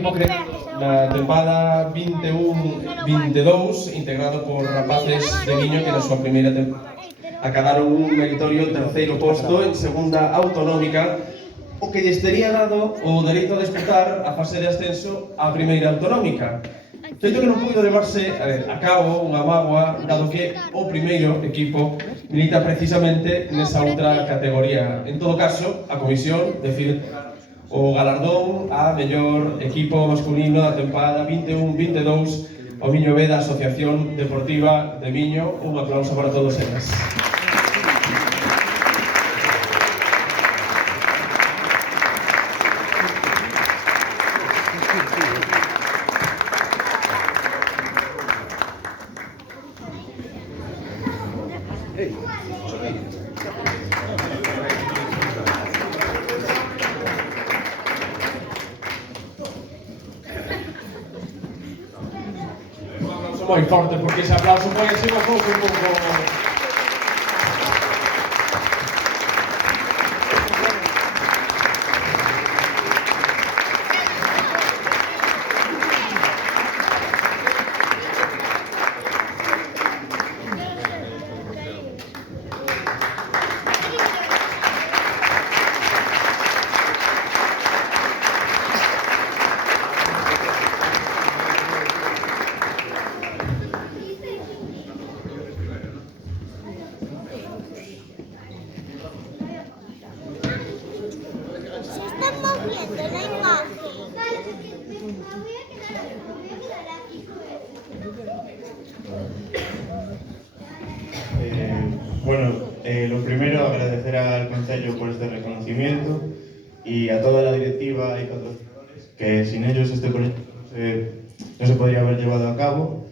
Equipo creado na tempada 21-22, integrado por rapaces de Miño que na súa primeira tempada acadaron un meritorio terceiro posto en segunda autonómica, o que lles tería dado o dereito a disputar a fase de ascenso á primeira autonómica. Feito que non puido levarse a cabo unha mágoa, dado que o primeiro equipo milita precisamente nesa outra categoría. En todo caso, a comisión decide o galardón a mellor equipo masculino da tempada 21-22 ao Miño B da Asociación Deportiva de Miño. Un aplauso para todos eles. Moi forte, porque ese aplauso foi así un pouco... Bueno, lo primero, agradecer al Concello por este reconocimiento y a toda la directiva y patrocinadores, que sin ellos este proyecto no se podría haber llevado a cabo.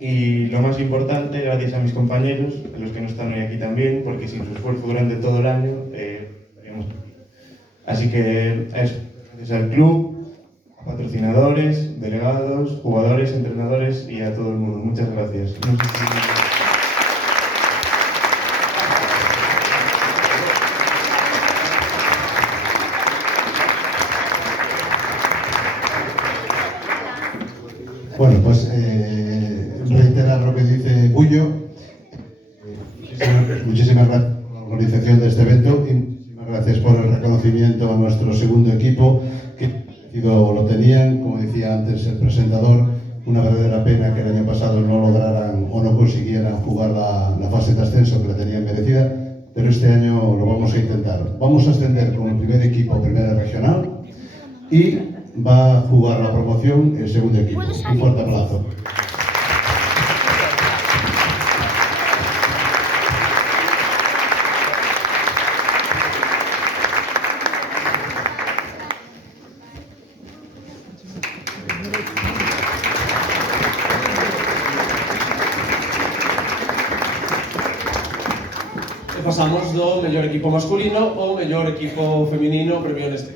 Y lo más importante, gracias a mis compañeros, a los que no están hoy aquí también, porque sin su esfuerzo durante todo el año estaríamos aquí. Así que eso, gracias al club, a patrocinadores, delegados, jugadores, entrenadores y a todo el mundo. Muchas gracias. Bueno, pues reiterar lo que dice Cuyo. Muchísimas gracias por la organización de este evento y muchísimas gracias por el reconocimiento a nuestro segundo equipo, que lo tenían, como decía antes el presentador, una verdadera pena que el año pasado no lograran o no consiguieran jugar la fase de ascenso que la tenían merecida, pero este año lo vamos a intentar. Vamos a ascender con el primer equipo a primera regional y va a jugar la promoción el segundo equipo. Un fuerte aplauso. Pasamos do mellor equipo masculino ao mellor equipo feminino premio neste.